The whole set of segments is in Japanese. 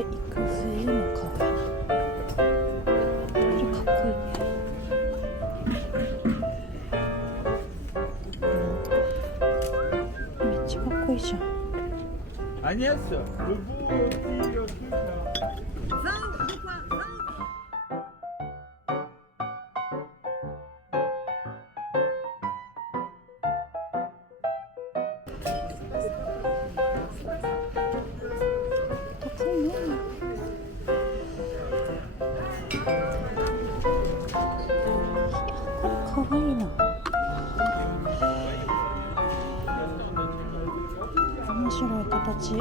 イクゼの顔やな。これかっこいいね。めっちゃかっこいいじゃん。Agnès, le beau petit truc là.かわいいな。面白い形。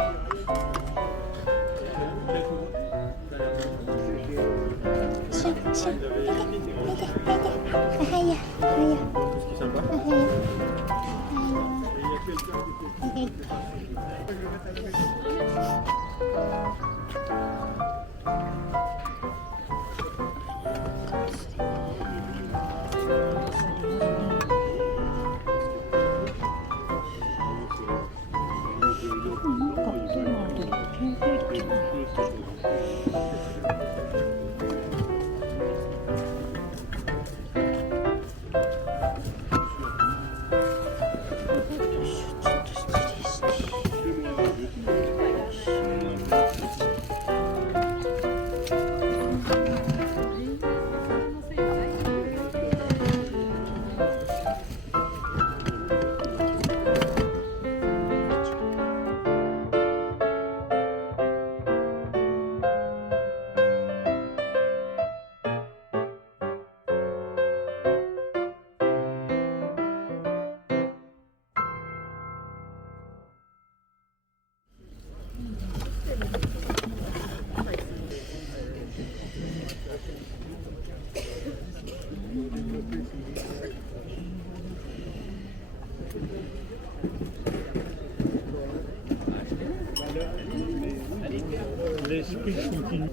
L'esprit continue.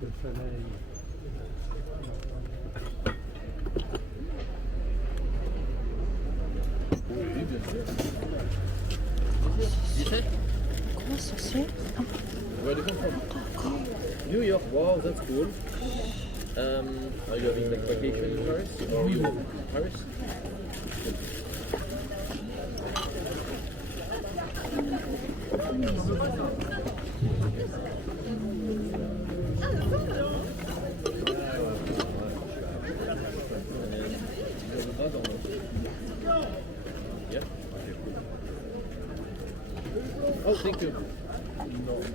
Le soleil. Oui, bien sûr. Comment ça c'est? Where do you come from? New York. Wow, that's cool. Are you having like vacation in Paris? Or you Paris? Yeah. Oh, thank you.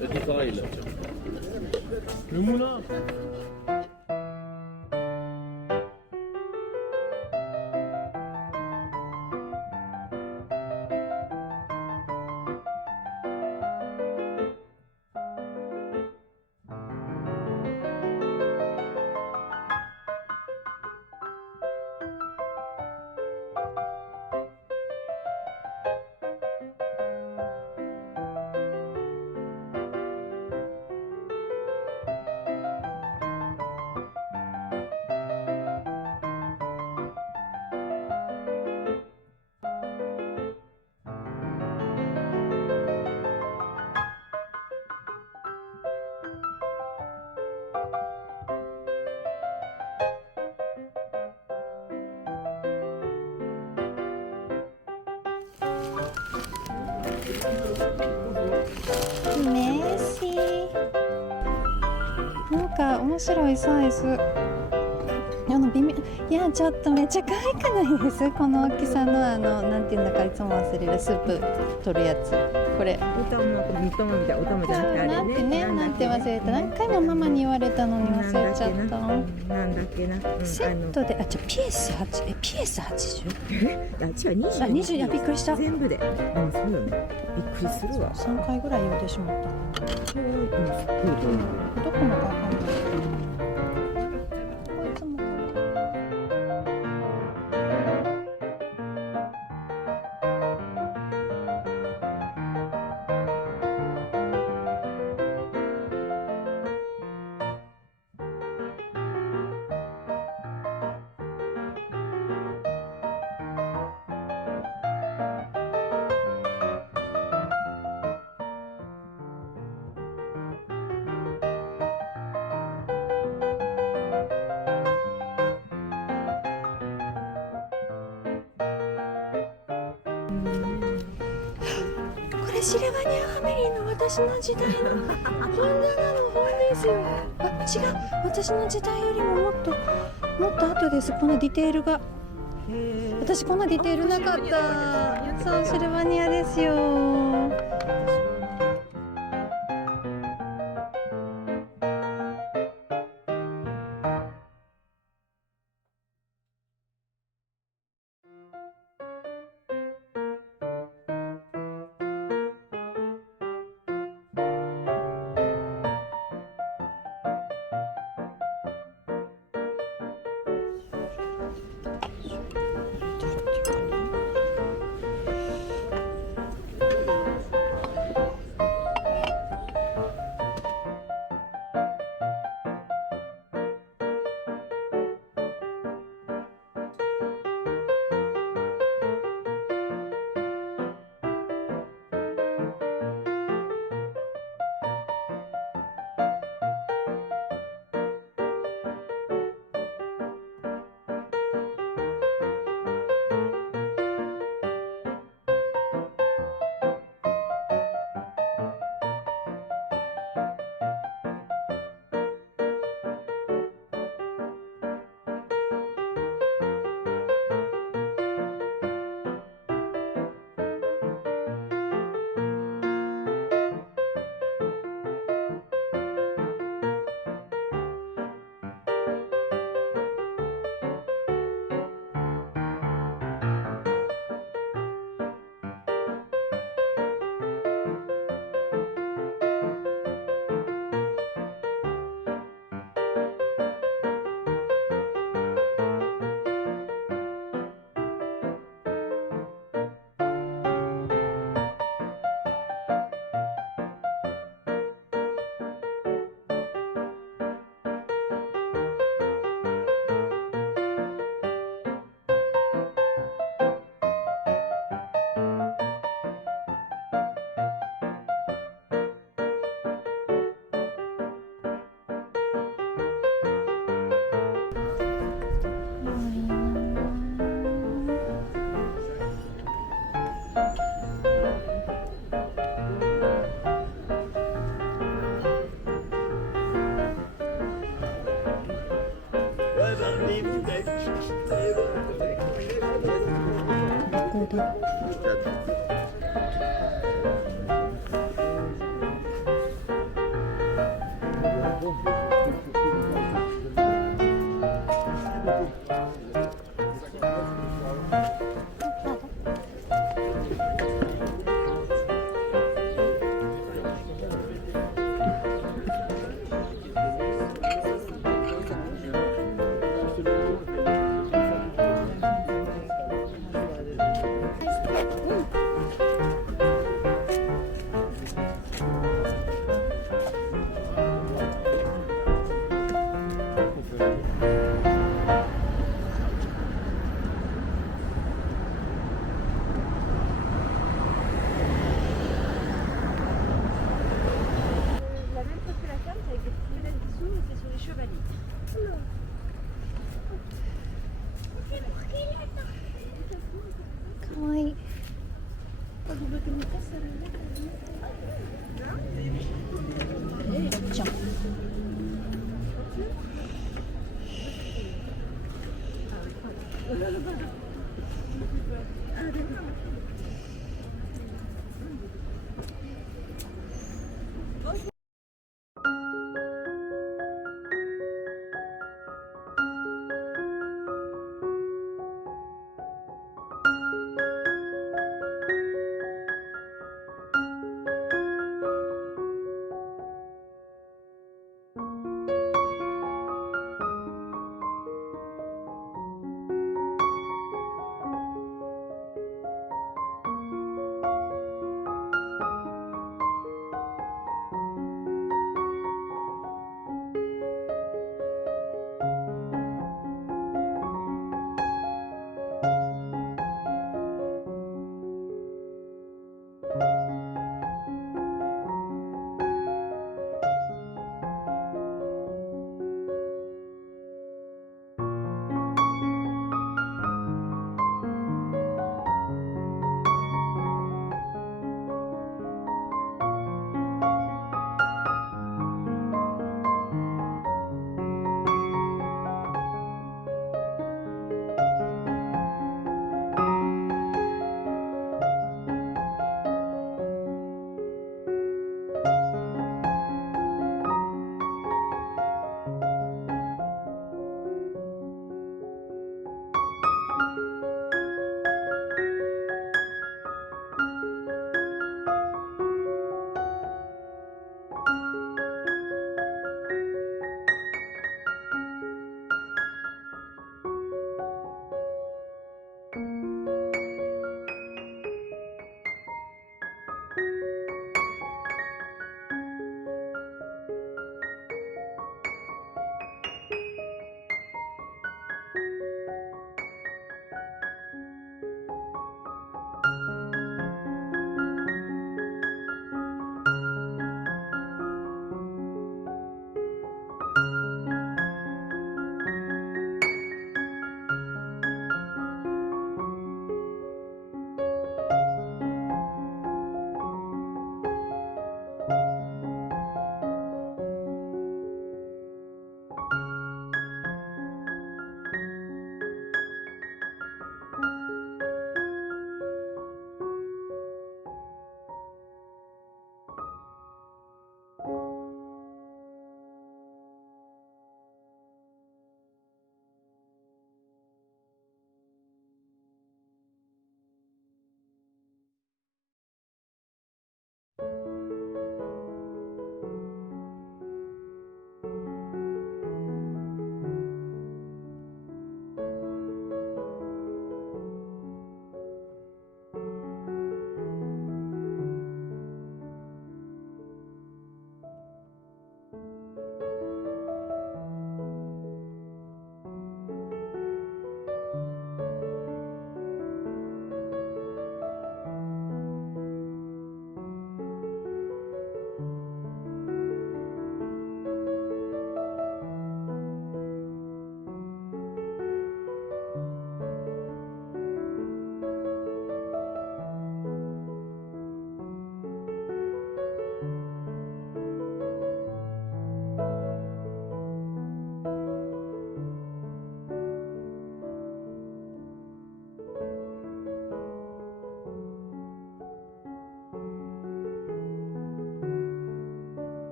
Le détail. Le moulin.メッシー。なんか面白いサイズ。微妙。いや、ちょっとめっちゃ可愛くないです？この大きさのなんていうんだかいつも忘れるスープ取るやつ。これ。おたまみたいな、おたまじゃなくてあれね。なんてね、なんて忘れた。何回もママに言われたのに忘れちゃった。なんだっけな。セットで、ピエス8、ピエス 80？ あっちは20。20、いやびっくりした。全部で。そうよね。びっくりするわ。3回ぐらい言うてしまったの。どこのかわかんない。こいつもれシルバニアファミリーの私の時代の本棚の本ですよ。あ、違う、私の時代よりももっと後です。このディテールが、私こんなディテールなかった。そう、シルバニアですよ。こだ。